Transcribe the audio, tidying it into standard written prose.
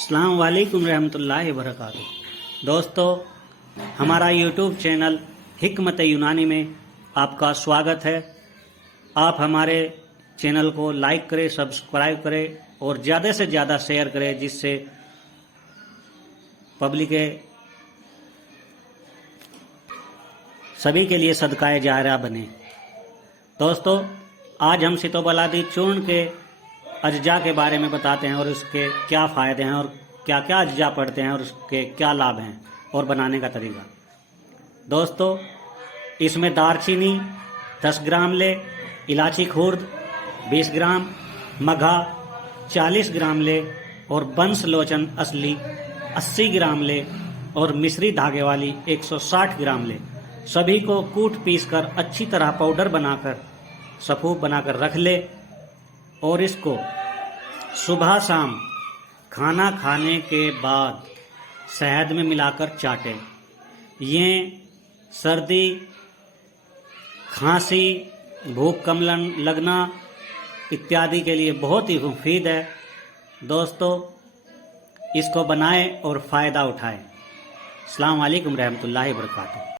अस्सलाम वालेकुम रहमतुल्लाहि वबरकातुहू। दोस्तों, हमारा यूट्यूब चैनल हिकमत यूनानी में आपका स्वागत है। आप हमारे चैनल को लाइक करें, सब्सक्राइब करें और ज़्यादा से ज़्यादा शेयर करें, जिससे पब्लिक के सभी के लिए सदकाए जारिया बने। दोस्तों, आज हम सितोबलादी चूर्ण के अज्जा के बारे में बताते हैं और उसके क्या फ़ायदे हैं और क्या क्या अज्जा पड़ते हैं और उसके क्या लाभ हैं और बनाने का तरीका। दोस्तों, इसमें दालचीनी 10 ग्राम ले, इलायची खुर्द 20 ग्राम, मघा 40 ग्राम ले और बंस लोचन असली 80 ग्राम ले और मिस्री धागे वाली 160 ग्राम ले। सभी को कूट पीस कर अच्छी तरह पाउडर बनाकर सफूफ बनाकर रख ले और इसको सुबह शाम खाना खाने के बाद शहद में मिलाकर चाटें। ये सर्दी, खांसी, भूख कम लगना इत्यादि के लिए बहुत ही मुफीद है। दोस्तों, इसको बनाएं और फ़ायदा उठाएं। अस्सलाम वालेकुम रहमतुल्लाहि व बरकातुहू।